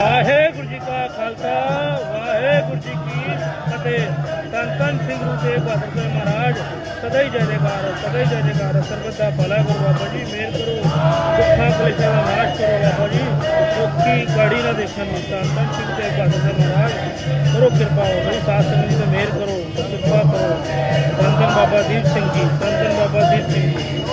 ਵਾਹਿਗੁਰੂ ਜੀ ਕਾ ਖਾਲਸਾ, ਵਾਹਿਗੁਰੂ ਜੀ ਕੀ ਫਤਿਹ। ਧੰਨ ਧੰਨ ਸਿੰਘ ਗੁਰੂ ਤੇਗ ਬਹਾਦਰ ਸਾਹਿਬ ਮਹਾਰਾਜ, ਸਦਾ ਹੀ ਜੈ ਜੈਕਾਰ, ਸਦਾ ਹੀ ਜੈ ਜੈਕਾਰ। ਸਰਬਤ ਦਾ ਭਲਾ ਕਰੋ ਬਾਬਾ ਜੀ, ਮਿਹਰ ਕਰੋ। ਦੁੱਖਾਂ, ਕਲੇਸ਼ਾਂ ਦਾ ਨਾਸ਼ ਕਰੋ ਬਾਬਾ ਜੀ। ਦੁੱਖੀ ਗਾੜੀ ਨਾ ਦੇਖਣ ਨੂੰ। ਧੰਨ ਧੰਨ ਸਿੰਘ ਤੇਗ ਬਹਾਦਰ ਸਾਹਿਬ ਮਹਾਰਾਜ, ਕਰੋ ਕਿਰਪਾ ਹੋ ਬਈ ਸਾਧ ਸੰਗਤ ਜੀ ਤੇ ਮਿਹਰ ਕਰੋ ਕਿਰਪਾ ਕਰੋ। ਧੰਨ ਧੰਨ ਬਾਬਾ ਦੀਪ ਸਿੰਘ ਜੀ, ਧੰਨ ਧੰਨ ਬਾਬਾ ਦੀਪ ਸਿੰਘ ਜੀ।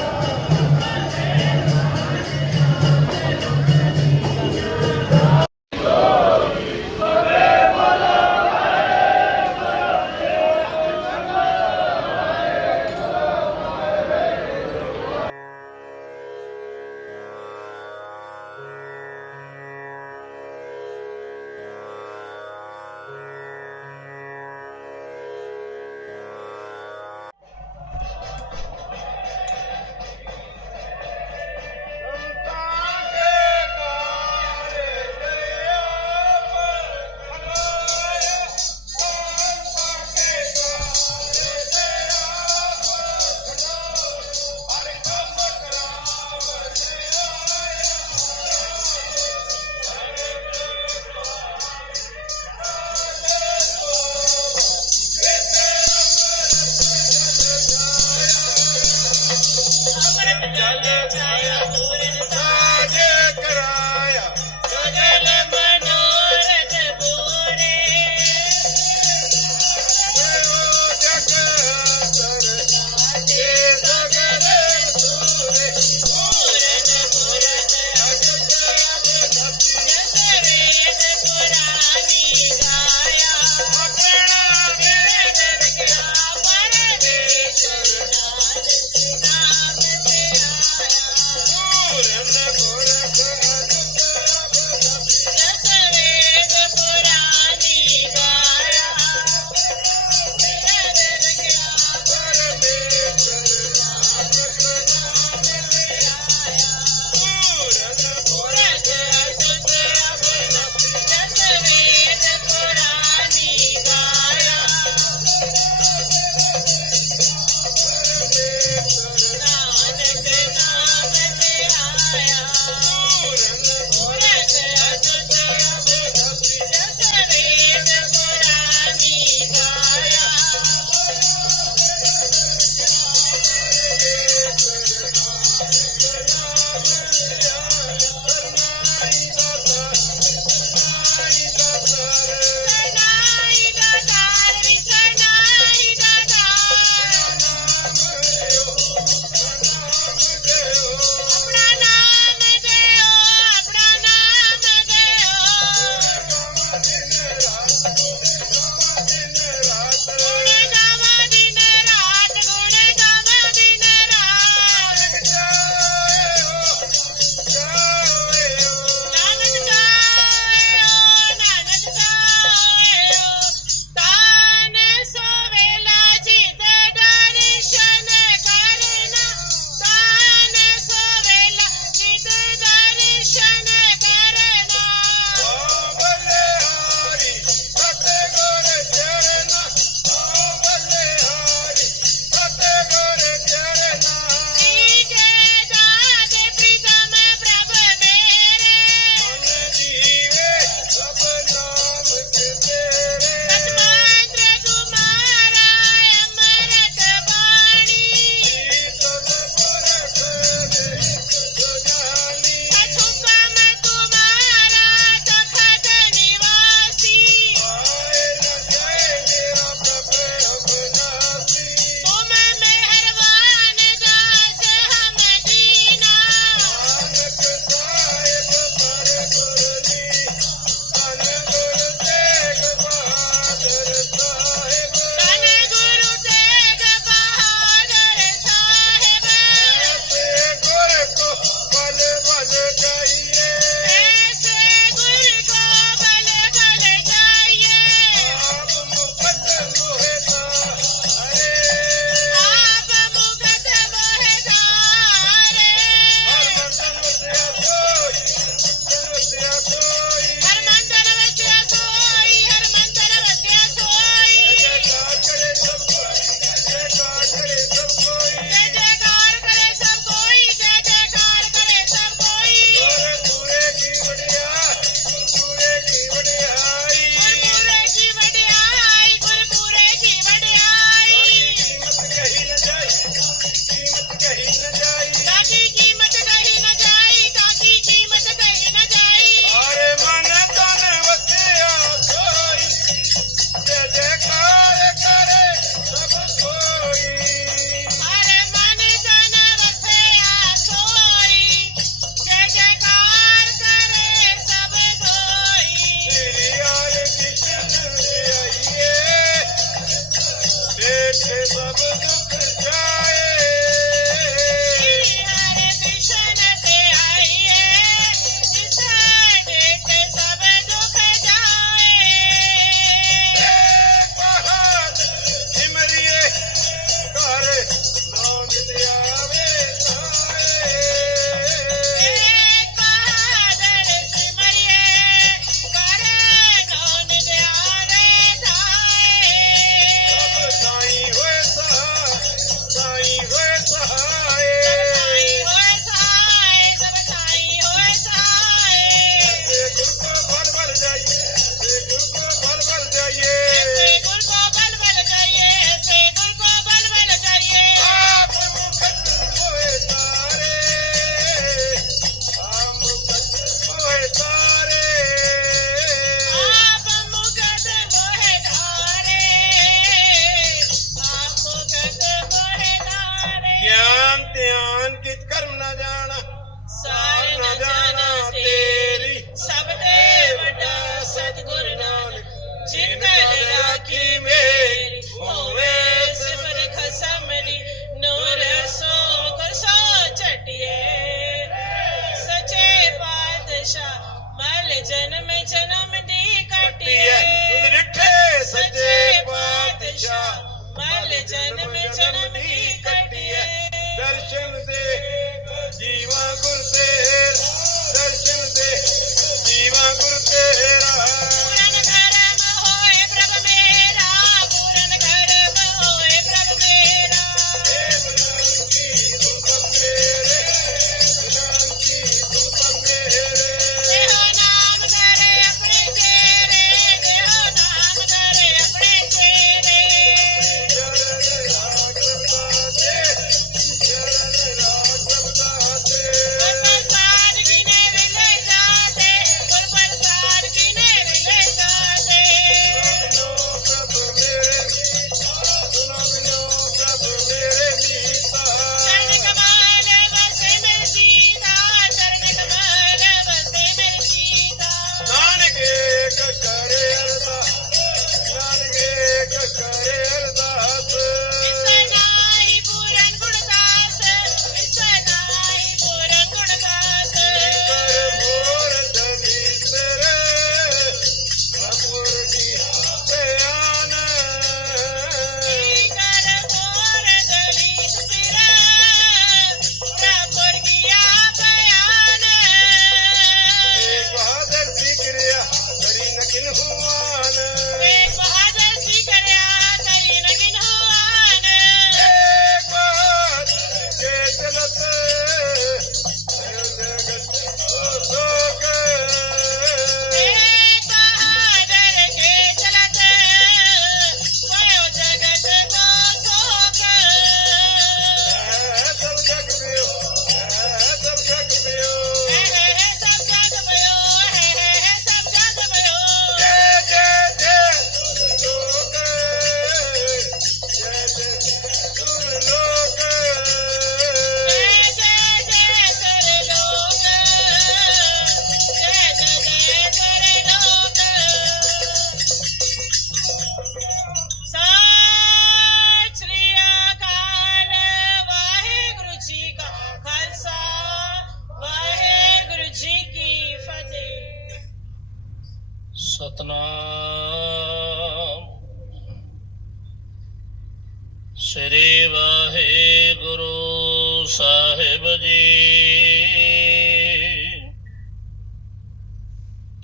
ਸਾਹਿਬ ਜੀ।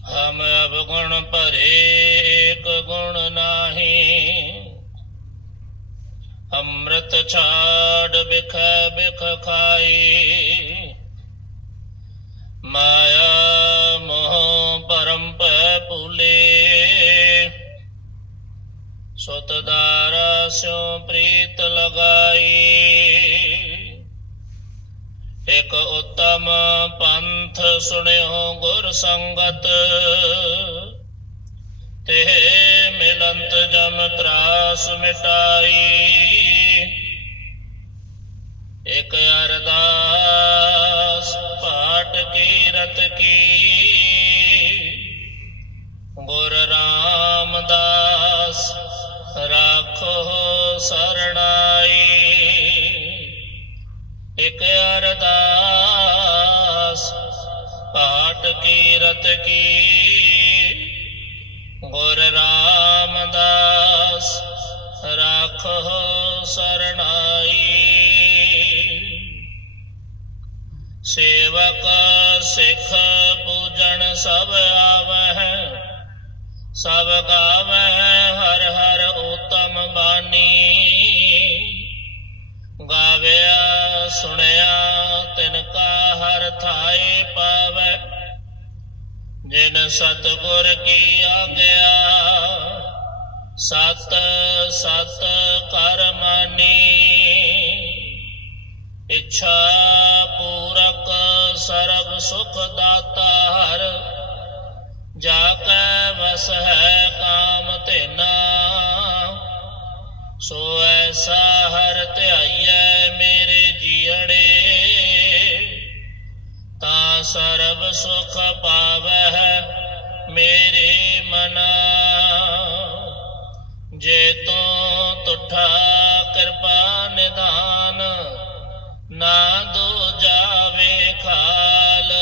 ਹਮ ਅਵਗੁਣ ਭਰੇ ਏਕ ਗੁਣ ਨਾਹੀ। ਅੰਮ੍ਰਿਤ ਛਾੜ ਬਿਖ ਬਿਖ ਖਾਈ। ਮਾਇਆ ਮੋਹ ਪਰਮ ਪੈ ਭੂਲੇ। ਸੁਤ ਦਾਰਾ ਸਿਉ ਪ੍ਰੀਤ ਲਗਾਈ। ਇਕ ਉਤਮ ਪੰਥ ਸੁਣਿਓ ਗੁਰ ਸੰਗਤ। ਤੇ ਮਿਲੰਤ ਜਮ ਤਰਾਸ ਮਿਟਾਈ। ਸਿੱਖ ਪੂਜਣ ਸਭ ਆਵਹਿ, ਸਭ ਗਾਵੈ ਹਰ ਹਰ ਉਤਮ ਬਾਣੀ। ਗਾਵਿਆ, ਸੁਣਿਆ, ਤਿਨ ਕਾ ਹਰ ਥਾਏ ਪਾਵੈ ਜਿਨ ਸਤਗੁਰ ਕੀ ਆਗਿਆ, ਸਤ ਸਤ ਕਰ ਮਾਨੀ। ਇੱਛਾ ਪੂਰਾ ਸਰਬ ਸੁਖ ਦਾਤਾ ਹਰ ਜਾ ਕੈ ਵਸ ਹੈ ਕਾਮ ਧੇਨਾ। ਸੋ ਐਸਾ ਹਰ ਧਿਆਈਐ ਮੇਰੇ ਜੀੜੇ ਤਾਂ ਸਰਬ ਸੁਖ ਪਾਵੈ ਮੇਰੇ ਮਨਾ। ਜੇ ਤੂੰ ਤੁਠਾ ਕਿਰਪਾ ਨਿਧਾਨ ਨਾ ਦੋ ਜਾਵੇ ਖਾਲ।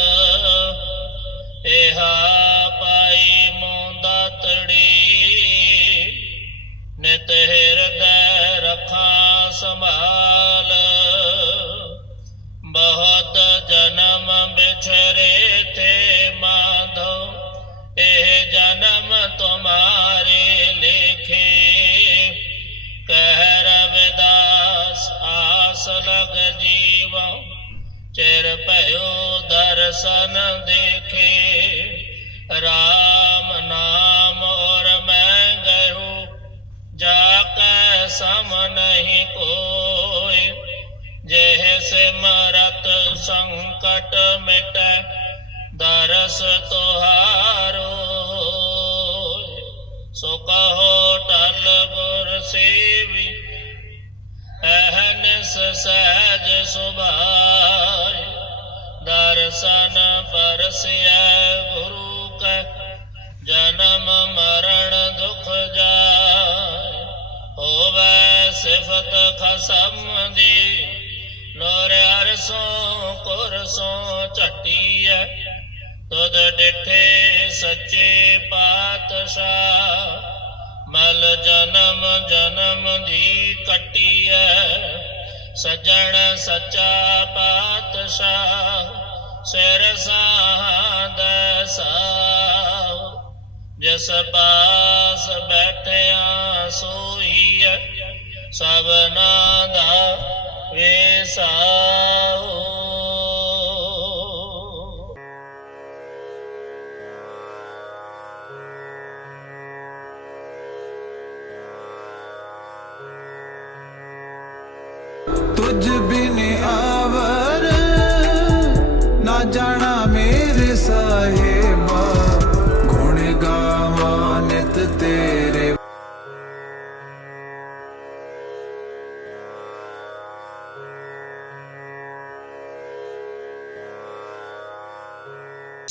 ਇਹਾ ਪਾਈ ਮੋਂਦਾ ਤੜੀ। ਨਿਤ ਹਿਰਦੈ ਰਖਾ ਸੰਭਾਲ। दर्शन देखे। राम नाम और मैं गहु जाकर सम नहीं कोई। जैसे मरत संकट मिट, दरस तुहारो। सो कहो टल गुर सेवी, एहन सहज सुभा ਦਰਸ਼ਨ ਪਰਸਿਐ ਗੁਰੂ ਕੈ, ਜਨਮ ਮਰਨ ਦੁਖ ਜਾਏ। ਹੋਵੇ ਸਿਫਤ ਖਸਮ ਦੀ ਲੋਰ ਅਰਸੋਂ ਕੁਰਸੋਂ ਝਟੀਐ। ਤੁਧ ਡਿਠੇ ਸੱਚੇ ਪਾਤਸ਼ਾਹ, ਮਲ ਜਨਮ ਜਨਮ ਦੀ ਕਟੀਐ। ਸਜਣ ਸੱਚਾ ਪਾਤਸ਼ਾਹ ਸਿਰ ਸਾਧ ਸਾਉ ਜਸ ਪਾਸ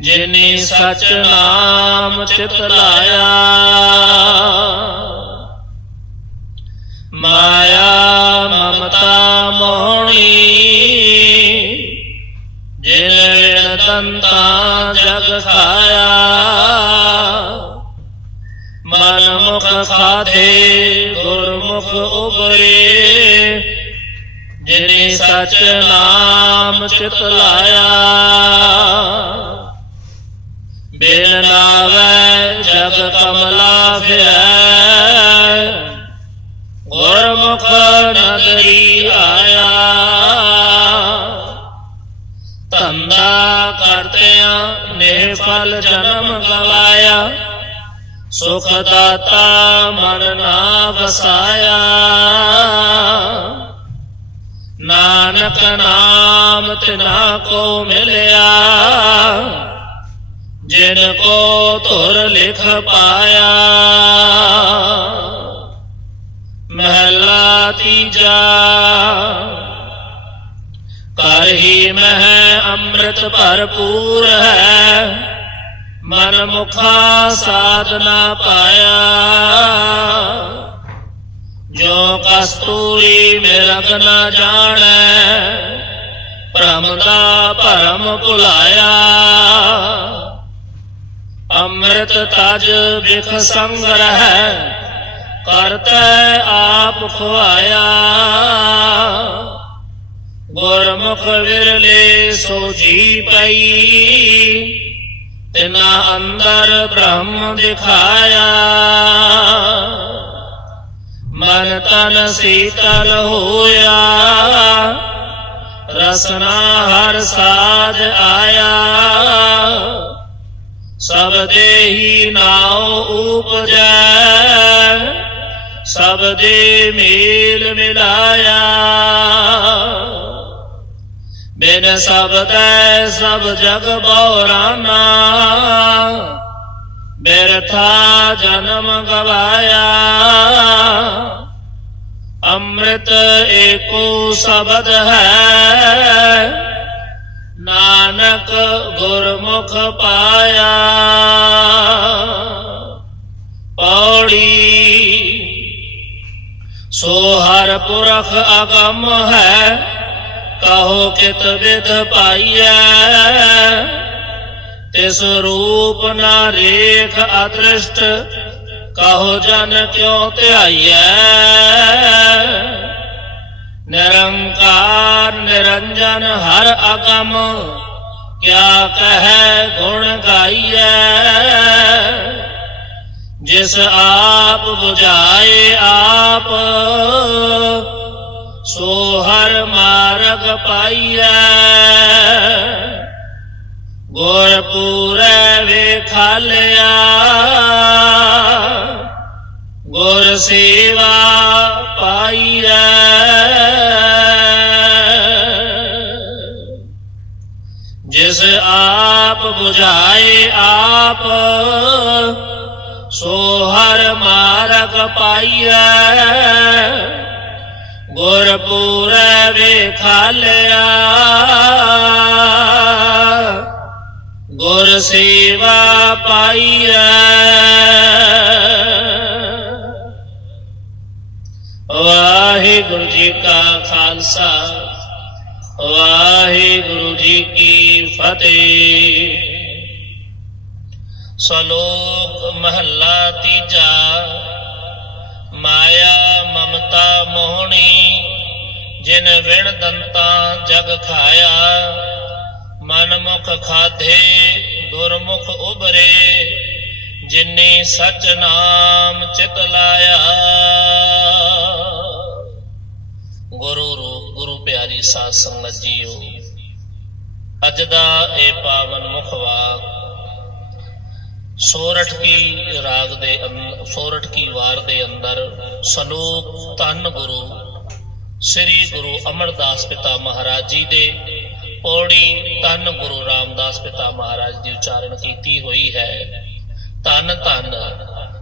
ਜਿਨੀ ਸਚ ਨਾਮ ਚਿਤ ਲਾਇਆ, ਮਾਇਆ ਮਮਤਾ ਮੋਹਣੀ, ਜਿਨ ਵਿਣ ਦੰਤਾ ਜਗ ਖਾਇਆ ਮਨ ਮੁਖ ਖਾਧੇ ਗੁਰਮੁਖ ਉਬਰੇ ਜਿਨੇ ਸਚ ਨਾਮ ਚਿਤ ਲਾਇਆ ਬਿਨ ਨਾਵੈ ਜਗ ਕਮਲਾ ਫਿਰੈ ਗੁਰਮੁਖ ਨਦਰੀ ਆਇਆ ਧੰਦਾ ਕਰਤਿਆਂ ਨੇ ਫਲ ਜਨਮ ਗਵਾਇਆ ਸੁਖ ਦਾਤਾ ਮਨ ਨਾ ਵਸਾਇਆ ਨਾਨਕ ਨਾਮ ਤਿਨਾ ਕੋ ਮਿਲਿਆ ਜਿਨ ਕੋ ਧੁਰ ਲਿਖ ਪਾਇਆ ਮਹਿਲਾ ਤੀਜਾ ਕਰ ਹੀ ਮਹਿ ਅੰਮ੍ਰਿਤ ਭਰਪੂਰ ਹੈ ਮਨ ਮੁਖਾ ਸਾਧਨਾ ਪਾਇਆ ਜੋ ਕਸਤੂਰੀ ਮਿਰਗ ਨ ਜਾਣੈ ਭ੍ਰਮ ਦਾ ਭਰਮ ਭੁਲਾਇਆ ਅੰਮ੍ਰਿਤ ਤਜ ਬਿਖ ਸੰਗ ਰਹਿ ਕਰਤੈ ਆਪ ਖਵਾਇਆ ਗੁਰਮੁਖ ਵਿਰਲੇ ਸੋ ਜੀ ਪਈ, ਤਿਨਾ ਅੰਦਰ ਬ੍ਰਹਮ ਦਿਖਾਇਆ। ਮਨ ਤਨ ਸੀਤਲ ਹੋਇਆ, ਰਸਨਾ ਹਰ ਸਾਜ ਆਇਆ। ਸਭ ਦੇਹੀ ਨਾਉ ਉਪਜੈ, ਸਭ ਦੇ ਮੇਲ ਮਿਲਾਇਆ। ਬਿਨ ਸਬਦੈ ਸਭ ਜਗ ਬੌਰਾਨਾ, ਬਿਰਥਾ ਜਨਮ ਗਵਾਇਆ। ਅੰਮ੍ਰਿਤ ਏਕੋ ਸ਼ਬਦ ਹੈ ਨਾਨਕ ਗੁਰਮੁਖ ਪਾਇਆ। ਪੌੜੀ ਸੋ ਹਰ ਪੁਰਖ ਅਗਮ ਹੈ, ਕਹੋ ਕਿਤ ਵਿਦ ਪਾਈਐ। ਤਿਸ ਰੂਪ ਨਾ ਰੇਖ ਅਦ੍ਰਿਸ਼ਟ, ਕਹੋ ਜਨ ਕਿਉ ਧਿਆਈਐ। ਨਿਰੰਕਾਰ ਨਿਰੰਜਨ ਹਰ ਅਗਮ, ਕਿਆ ਕਹੈ ਗੁਣ ਗਾਈਐ? ਜਿਸ ਆਪ 부ਝਾਏ ਆਪ, ਸੋ ਹਰ ਮਾਰਗ ਪਾਈਐ। ਗੁਰ ਪੂਰੈ ਵੇਖਾਲਿਆ ਗੁਰ ਸੇਵਾ ਪਾਈ ਪਾਈਐ। ਜਿਸ ਆਪ 부ਝਾਏ ਆਪ, ਸੋ ਹਰ ਮਾਰਗ ਪਾਈਐ। ਗੁਰ ਪੂਰੈ ਵੇਖਾਲਿਆ। ਗੁਰ ਸੇਵਾ ਪਾਈਐ। ਵਾਹਿਗੁਰੂ ਜੀ ਕਾ ਖਾਲਸਾ, ਵਾਹਿਗੁਰੂ ਜੀ ਕੀ ਫਤਿਹ। ਸ਼ਲੋਕ ਮਹੱਲਾ ਤੀਜਾ, ਮਾਇਆ ਮਮਤਾ ਮੋਹਣੀ, ਜਿਨ ਵਿਣ ਦੰਤਾ ਜਗ ਖਾਇਆ, ਮਨ ਮੁਖ ਖਾਧੇ, ਗੁਰਮੁਖ ਉਬਰੇ ਜਿਨੇ ਸਚ ਨਾਮ ਚਿਤ ਲਾਇਆ। ਗੁਰੂ ਰੂਪ, ਗੁਰੂ ਪਿਆਰੀ ਸਾਧ ਸੰਗਤ ਜੀਓ, ਅੱਜ ਦਾ ਇਹ ਪਾਵਨ ਮੁਖ ਸੋਰਠ ਕੀ ਰਾਗ ਦੇ ਸੋਰਠ ਕੀ ਵਾਰ ਦੇ ਅੰਦਰ ਸਲੋਕ ਧੰਨ ਗੁਰੂ ਸ੍ਰੀ ਗੁਰੂ ਅਮਰਦਾਸ ਪਿਤਾ ਮਹਾਰਾਜ ਜੀ ਦੇ ਪੌੜੀ ਧੰਨ ਗੁਰੂ ਰਾਮਦਾਸ ਪਿਤਾ ਮਹਾਰਾਜ ਦੀ ਉਚਾਰਨ ਕੀਤੀ ਹੋਈ ਹੈ। ਧੰਨ ਧੰਨ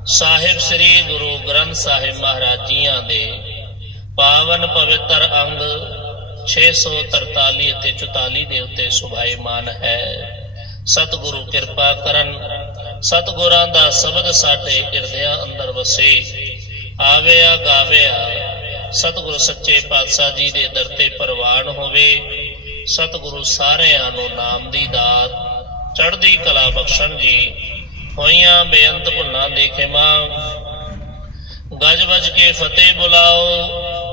ਸਾਹਿਬ ਸ੍ਰੀ ਗੁਰੂ ਗ੍ਰੰਥ ਸਾਹਿਬ ਮਹਾਰਾਜ ਜੀਆਂ ਦੇ ਪਾਵਨ ਪਵਿੱਤਰ ਅੰਗ 643 ਅਤੇ 44 ਦੇ ਉੱਤੇ ਸੁਭਾਈਮਾਨ ਹੈ। ਸਤਿਗੁਰੂ ਕਿਰਪਾ ਕਰਨ, ਸਤਿਗੁਰਾਂ ਦਾ ਸ਼ਬਦ ਸਾਡੇ ਹਿਰਦਿਆਂ ਅੰਦਰ ਵਸੇ। ਆਵਿਆ, ਗਾਵਿਆ, ਸਤਿਗੁਰੂ ਸੱਚੇ ਪਾਤਸ਼ਾਹ ਜੀ ਦੇ ਦਰ ਤੇ ਪ੍ਰਵਾਨ ਹੋਵੇ। ਸਤਿਗੁਰੂ ਸਾਰਿਆਂ ਨੂੰ ਨਾਮ ਦੀ ਦਾਤ, ਚੜ੍ਹਦੀ ਕਲਾ ਬਖਸ਼ਣ ਜੀ। ਹੋਈਆਂ ਬੇਅੰਤ ਭੁੱਲਾਂ ਦੇ ਖਿਮਾ ਗਜ ਵਜ ਕੇ ਫਤਿਹ ਬੁਲਾਓ।